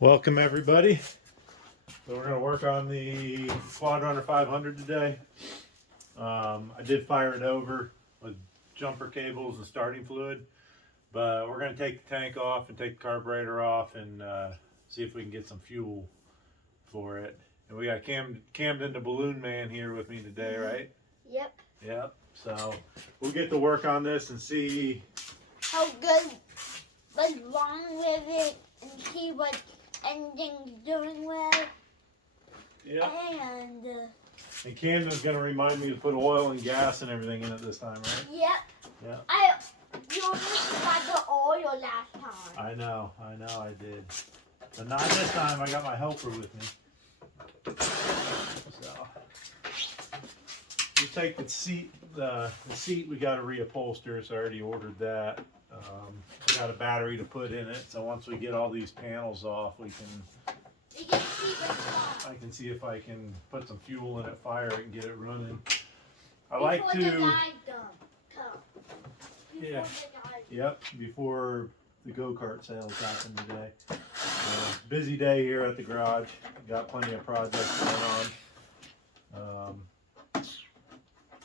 Welcome everybody. So we're going to work on the quadrunner 500 today. I did fire it over with jumper cables and starting fluid, but we're going to take the tank off and take the carburetor off and see if we can get some fuel for it. And we got Camden the Balloon Man here with me today, right? Yep. Yep. So we'll get to work on this and see how good what's wrong with it and see what anything's doing well. Yeah. And Camden's going to remind me to put oil and gas and everything in it this time, right? Yep. Yeah. You only got the oil last time. I know I did. But not this time, I got my helper with me. So we take the seat, the seat we got to reupholster, so I already ordered that. We got a battery to put in it, so once we get all these panels off, we can. I can see if I can put some fuel in it, fire it, and get it running. I like to. Yeah. Yep. Before the go-kart sales happen today. Busy day here at the garage. Got plenty of projects going on.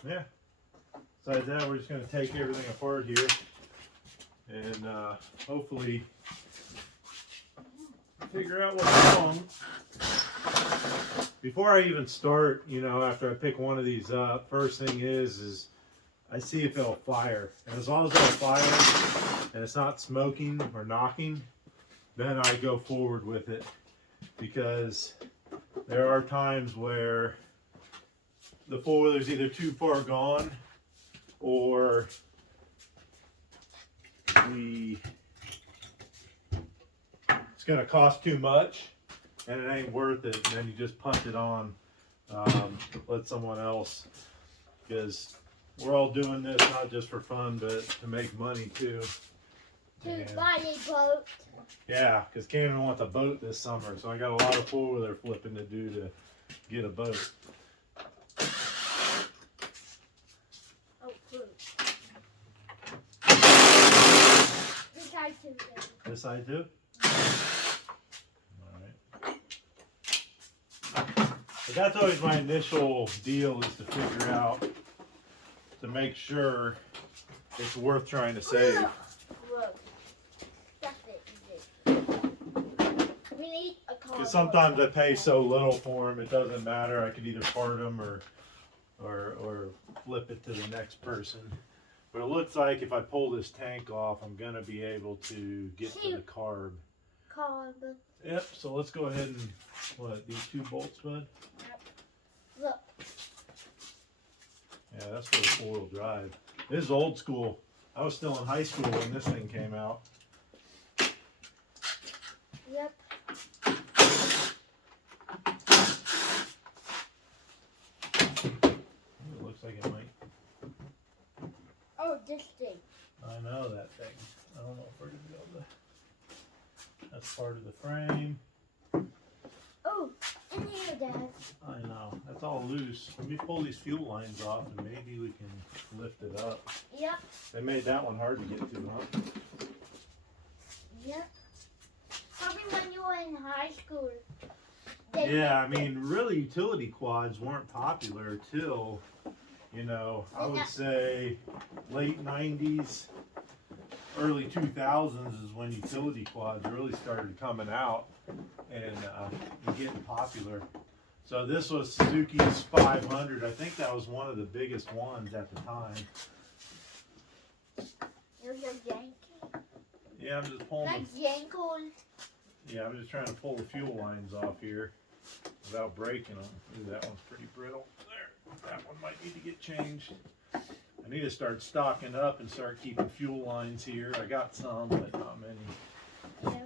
Yeah. Besides that, we're just going to take everything apart here and hopefully figure out what's wrong. Before I even start, after I pick one of these up, first thing is I see if it'll fire. And as long as it'll fire and it's not smoking or knocking, then I go forward with it. Because there are times where the four-wheeler's either too far gone or it's going to cost too much and it ain't worth it, and then you just punt it on, let someone else, because we're all doing this not just for fun but to make money too. To buy a boat. Yeah, because Camden wants a boat this summer, so I got a lot of four-wheeler flipping to do to get a boat. Oh, cool. This side too. This side too? Alright. But that's always my initial deal, is to figure out, to make sure it's worth trying to save. Because sometimes I pay so little for them, it doesn't matter. I could either part them or flip it to the next person. But it looks like if I pull this tank off, I'm going to be able to get to the carb. Yep, so let's go ahead and, these two bolts, bud? Yep. Look. Yeah, that's for the four-wheel drive. This is old school. I was still in high school when this thing came out. Yep. It looks like it might. Oh, this thing. I know that thing. I don't know if we're going to be able to. That's part of the frame. Oh, in here, Dad. I know. That's all loose. Let me pull these fuel lines off and maybe we can lift it up. Yep. They made that one hard to get to, huh? Yep. Probably when you were in high school. Yeah, I mean, really, utility quads weren't popular till, I would say late 90s, early 2000s is when utility quads really started coming out and getting popular. So this was Suzuki's 500. I think that was one of the biggest ones at the time. There's a Yankee. Yeah, I'm just pulling. Yeah, I'm just trying to pull the fuel lines off here without breaking them. Ooh, that one's pretty brittle. There, that one might need to get changed. I need to start stocking up and start keeping fuel lines here. I got some, but not many. Yeah.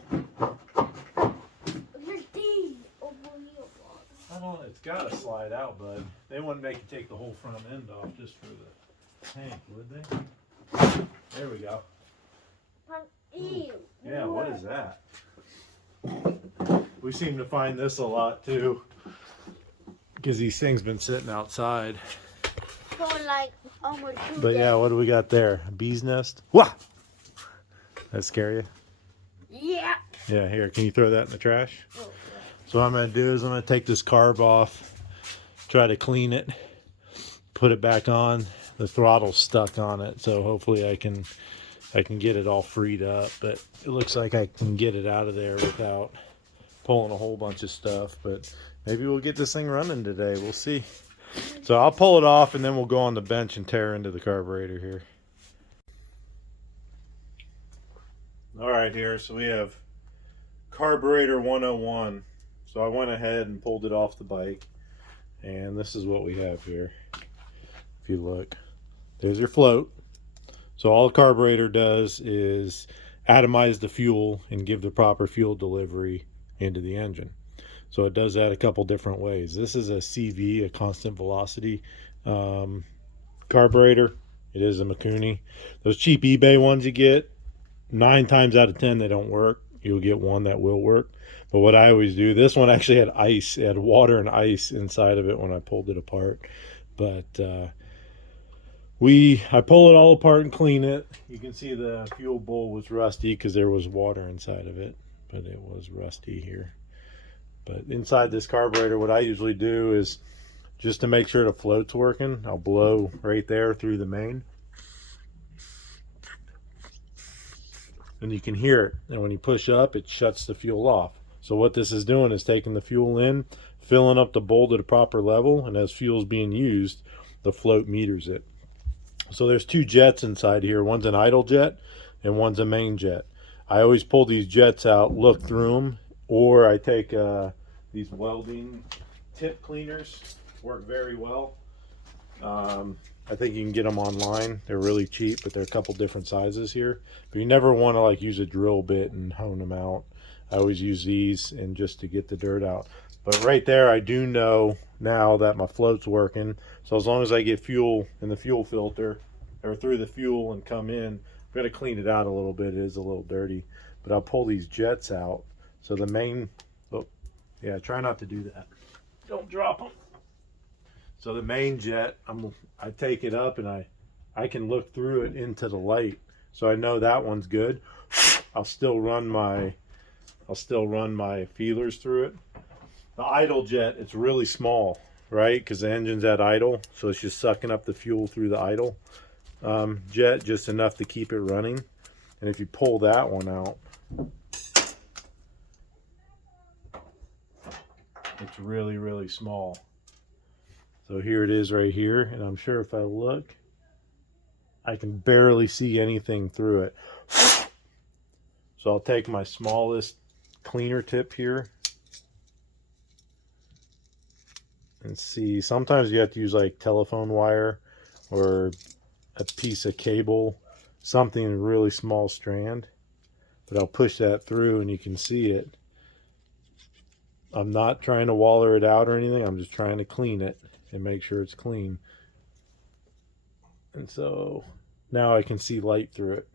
There's these over here. I don't know, it's got to slide out, bud. They wouldn't make you take the whole front end off just for the tank, would they? There we go. Ew. Yeah, what is that? We seem to find this a lot too, because these things been sitting outside. For like almost 2 But days. yeah, what do we got there? A bee's nest? Wah! That scare you? Yeah. Yeah, here, can you throw that in the trash? Oh, So what I'm going to do is I'm going to take this carb off, try to clean it, put it back on. The throttle's stuck on it, so hopefully I can get it all freed up, but it looks like I can get it out of there without pulling a whole bunch of stuff. But maybe we'll get this thing running today. We'll see. So I'll pull it off and then we'll go on the bench and tear into the carburetor here. All right, here, so we have carburetor 101. So I went ahead and pulled it off the bike, and this is what we have here. If you look, there's your float. So all the carburetor does is atomize the fuel and give the proper fuel delivery into the engine. So it does that a couple different ways. This is a CV, a constant velocity carburetor. It is a Mikuni. Those cheap eBay ones you get, 9 times out of 10 they don't work. You'll get one that will work. But what I always do, this one actually had ice. It had water and ice inside of it when I pulled it apart. But I pull it all apart and clean it. You can see the fuel bowl was rusty because there was water inside of it, but it was rusty here. But inside this carburetor, what I usually do is, just to make sure the float's working, I'll blow right there through the main. And you can hear it. And when you push up, it shuts the fuel off. So what this is doing is taking the fuel in, filling up the bowl to the proper level, and as fuel's being used, the float meters it. So there's 2 jets inside here. One's an idle jet and one's a main jet. I always pull these jets out, look through them, or I take these welding tip cleaners. Work very well. I think you can get them online. They're really cheap, but they're a couple different sizes here. But you never want to like use a drill bit and hone them out. I always use these and just to get the dirt out. But right there, I do know now that my float's working. So as long as I get fuel in the fuel filter or through the fuel and come in, I'm going to clean it out a little bit. It is a little dirty. But I'll pull these jets out. So the main, oh, yeah, try not to do that. Don't drop them. So the main jet, I take it up and I can look through it into the light. So I know that one's good. I'll still run my feelers through it. The idle jet, it's really small, right? Because the engine's at idle, so it's just sucking up the fuel through the idle jet, just enough to keep it running. And if you pull that one out, it's really, really small. So here it is right here, and I'm sure if I look, I can barely see anything through it. So I'll take my smallest cleaner tip here and see. Sometimes you have to use like telephone wire or a piece of cable, something really small strand, but I'll push that through and you can see it. I'm not trying to waller it out or anything. I'm just trying to clean it and make sure it's clean. And so now I can see light through it.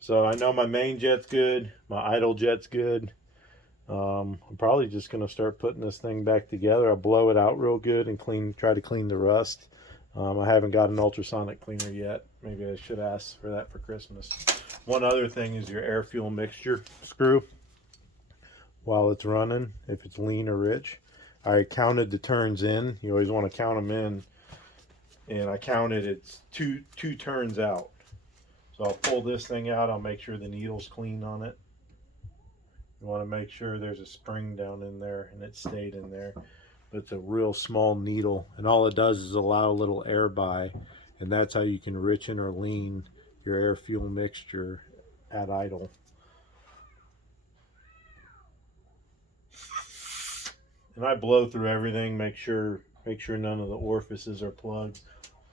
So I know my main jet's good, my idle jet's good. I'm probably just going to start putting this thing back together. I'll blow it out real good and try to clean the rust. I haven't got an ultrasonic cleaner yet. Maybe I should ask for that for Christmas. One other thing is your air fuel mixture screw. While it's running, if it's lean or rich, I counted the turns in. You always want to count them in, and I counted it's two turns out. So I'll pull this thing out. I'll make sure the needle's clean on it. You want to make sure there's a spring down in there and it stayed in there. But it's a real small needle, and all it does is allow a little air by, and that's how you can richen or lean your air fuel mixture at idle. And I blow through everything, make sure none of the orifices are plugged.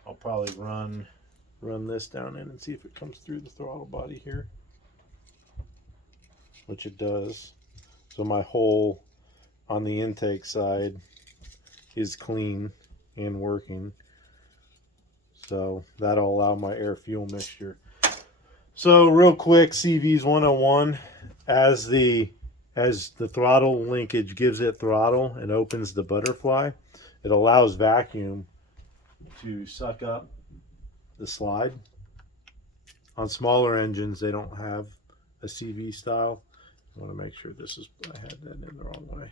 I'll probably run this down in and see if it comes through the throttle body here, which it does. So my hole on the intake side is clean and working. So that'll allow my air fuel mixture. So real quick, CV's 101, as the throttle linkage gives it throttle and opens the butterfly, it allows vacuum to suck up the slide. On smaller engines, they don't have a CV style. I want to make sure this is, I had that in the wrong way.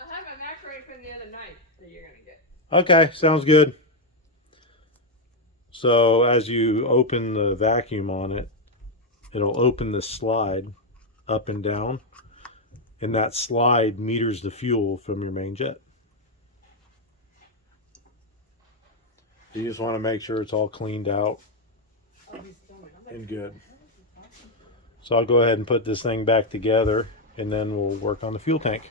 I have a vacuum from the other night that you're gonna get. Okay, sounds good. So as you open the vacuum on it, it'll open the slide up and down, and that slide meters the fuel from your main jet. You just want to make sure it's all cleaned out and good. So I'll go ahead and put this thing back together, and then we'll work on the fuel tank.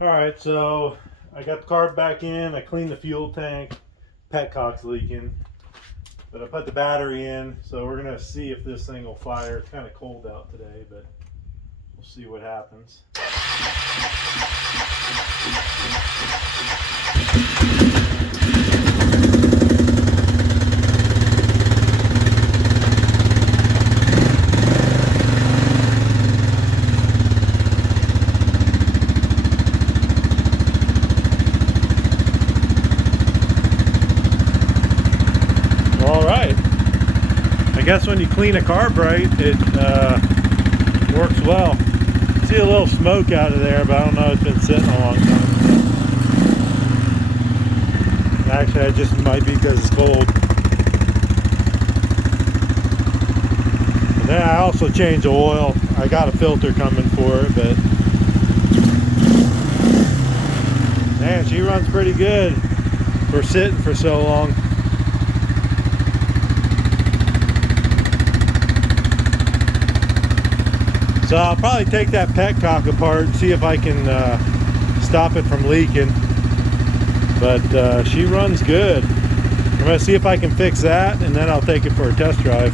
Alright, so I got the carb back in, I cleaned the fuel tank, petcock's leaking, but I put the battery in, so we're going to see if this thing will fire. It's kind of cold out today, but we'll see what happens. I guess when you clean a carb right, it works well. See a little smoke out of there, but I don't know, it's been sitting a long time. Actually, it just might be because it's cold. And then I also changed the oil. I got a filter coming for it, but man, she runs pretty good for sitting for so long. So I'll probably take that petcock apart and see if I can stop it from leaking. But she runs good. I'm going to see if I can fix that, and then I'll take it for a test drive.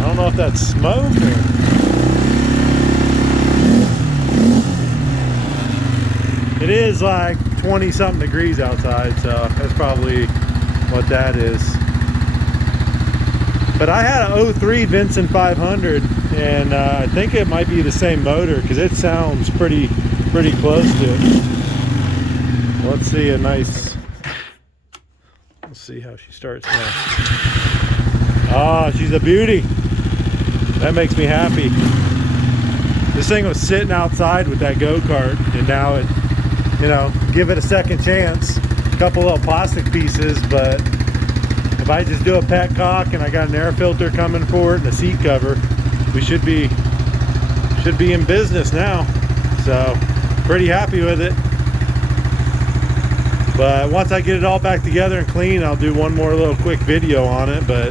I don't know if that's smoke or... It is like 20 something degrees outside, so that's probably what that is. But I had an 03 Vincent 500, and I think it might be the same motor because it sounds pretty close to it. Let's see a nice. Let's see how she starts now. Ah, she's a beauty. That makes me happy. This thing was sitting outside with that go-kart, and now it, you know, give it a second chance. A couple little plastic pieces, but if I just do a petcock and I got an air filter coming for it and a seat cover, we should be in business now. So pretty happy with it. But once I get it all back together and clean, I'll do one more little quick video on it. But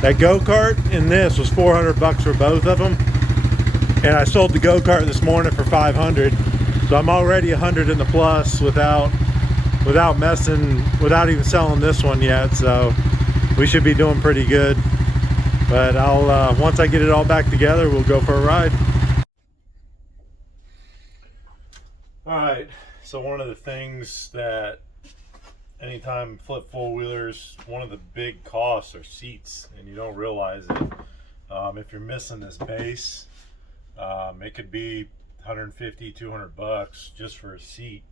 that go-kart and this was $400 for both of them, and I sold the go-kart this morning for $500. So I'm already 100 in the plus without even selling this one yet. So we should be doing pretty good. But I'll once I get it all back together, we'll go for a ride. All right, so one of the things that anytime flip four-wheelers, one of the big costs are seats, and you don't realize it. If you're missing this base, it could be 150, 200 bucks just for a seat.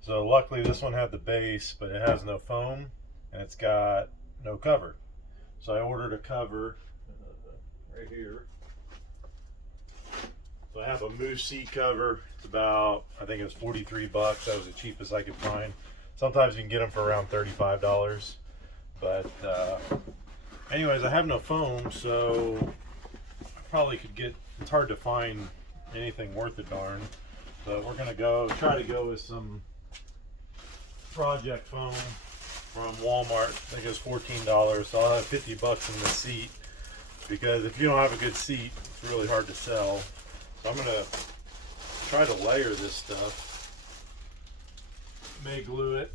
So luckily this one had the base, but it has no foam and it's got no cover. So I ordered a cover right here. So I have a Moose seat cover. It's about, I think it was 43 bucks. That was the cheapest I could find. Sometimes you can get them for around $35. But anyways, I have no foam, so I probably could get, it's hard to find anything worth a darn. So we're gonna try to go with some project foam from Walmart. I think it's $14, so I'll have 50 bucks in the seat, because if you don't have a good seat, it's really hard to sell. So I'm gonna try to layer this stuff, may glue it,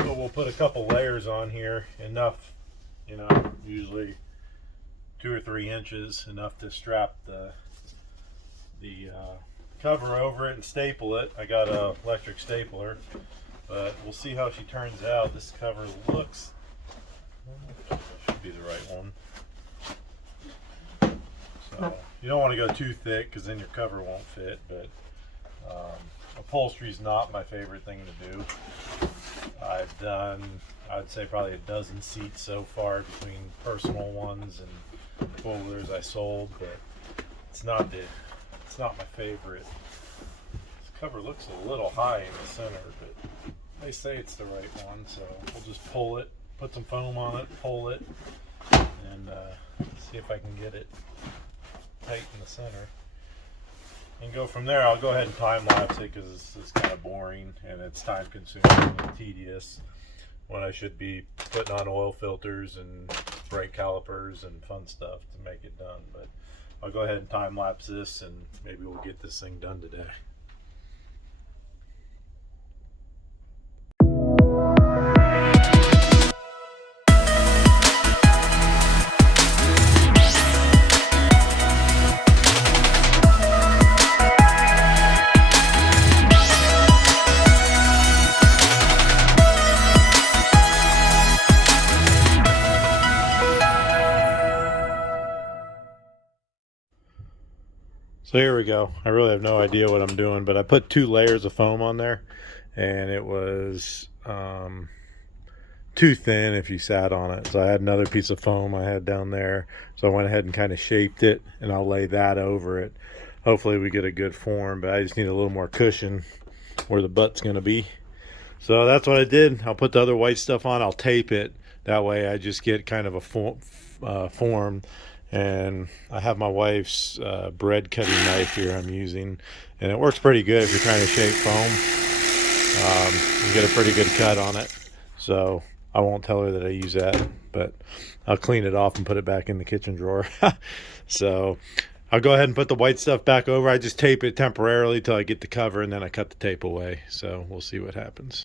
so we'll put a couple layers on here, enough, you know, usually 2 or 3 inches, enough to strap the cover over it and staple it. I got an electric stapler, but we'll see how she turns out. This cover looks, should be the right one. So you don't want to go too thick because then your cover won't fit, but Upholstery's not my favorite thing to do. I've done, I'd say probably a dozen seats so far between personal ones and four-wheelers I sold, but it's not my favorite. This cover looks a little high in the center, but they say it's the right one, so we'll just pull it, put some foam on it, pull it, and see if I can get it tight in the center. And go from there. I'll go ahead and time lapse it because it's kind of boring and it's time consuming and tedious when I should be putting on oil filters and brake calipers and fun stuff to make it done. But I'll go ahead and time lapse this and maybe we'll get this thing done today. So here we go. I really have no idea what I'm doing, but I put 2 layers of foam on there and it was too thin if you sat on it. So I had another piece of foam I had down there. So I went ahead and kind of shaped it and I'll lay that over it. Hopefully we get a good form, but I just need a little more cushion where the butt's gonna be. So that's what I did. I'll put the other white stuff on, I'll tape it. That way I just get kind of a form. And I have my wife's bread cutting knife here I'm using, and it works pretty good if you're trying to shape foam. You get a pretty good cut on it, so I won't tell her that I use that, but I'll clean it off and put it back in the kitchen drawer. So I'll go ahead and put the white stuff back over. I just tape it temporarily till I get the cover, and then I cut the tape away. So we'll see what happens.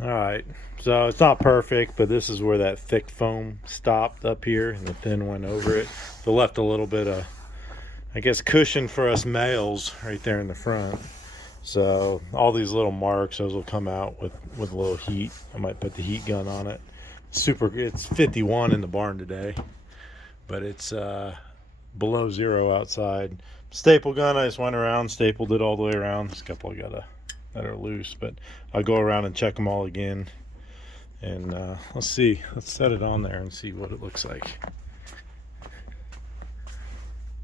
Alright, so it's not perfect, but this is where that thick foam stopped up here and the thin went over it. So left a little bit of, I guess, cushion for us males right there in the front. So all these little marks, those will come out with a little heat. I might put the heat gun on it. It's 51 in the barn today, but it's below 0 outside. Staple gun, I just went around, stapled it all the way around. There's a couple I gotta that are loose, but I'll go around and check them all again, and let's see, let's set it on there and see what it looks like.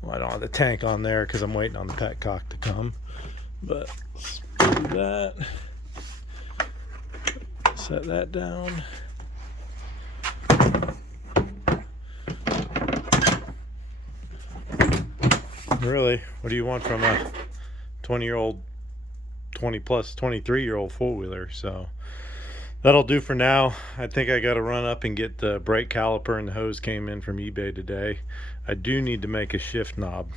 Well, I don't have the tank on there because I'm waiting on the petcock to come, but let's do that, set that down. Really, what do you want from a 20-year-old 23-year-old four-wheeler? So that'll do for now. I think I got to run up and get the brake caliper, and the hose came in from eBay today. I do need to make a shift knob.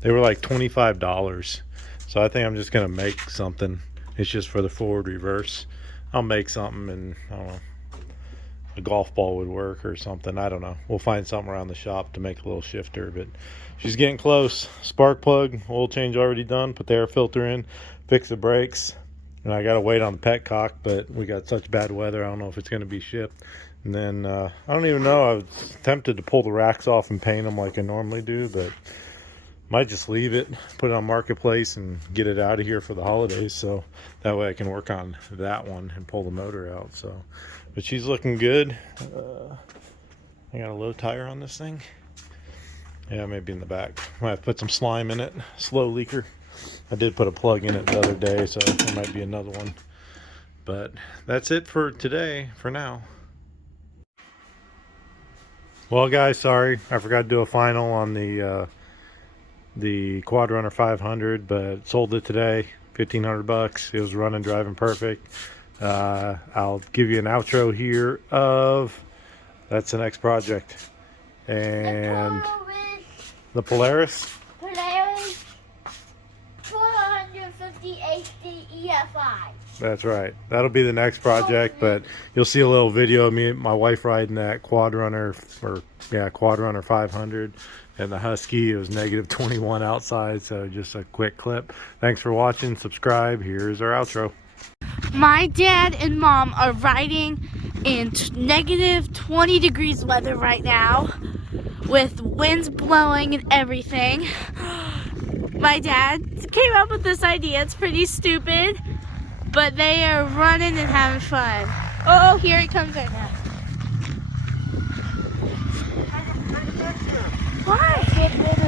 They were like $25, so I think I'm just gonna make something. It's just for the forward reverse. I'll make something, and I don't know, a golf ball would work or something. I don't know, we'll find something around the shop to make a little shifter, but she's getting close. Spark plug, oil change already done, put the air filter in, fix the brakes, And I gotta wait on the petcock, but we got such bad weather, I don't know if it's gonna be shipped. And then I don't even know, I was tempted to pull the racks off and paint them like I normally do, but might just leave it, put it on Marketplace and get it out of here for the holidays, so that way I can work on that one and pull the motor out. So, but she's looking good. I got a low tire on this thing. Yeah, maybe in the back. Might have to put some slime in it. Slow leaker. I did put a plug in it the other day, so there might be another one. But that's it for today, for now. Well, guys, sorry. I forgot to do a final on the quadrunner 500, but sold it today. $1,500. It was running, driving perfect. I'll give you an outro here of that's the next project. And the Polaris 450 HD EFI. That's right. That'll be the next project, but you'll see a little video of me and my wife riding that quadrunner, quadrunner 500, and the Husky. It was -21 outside, so just a quick clip. Thanks for watching. Subscribe. Here's our outro. My dad and mom are riding in -20 degrees weather right now, with winds blowing and everything. My dad came up with this idea. It's pretty stupid, but they are running and having fun. Oh, here it comes right now. Why?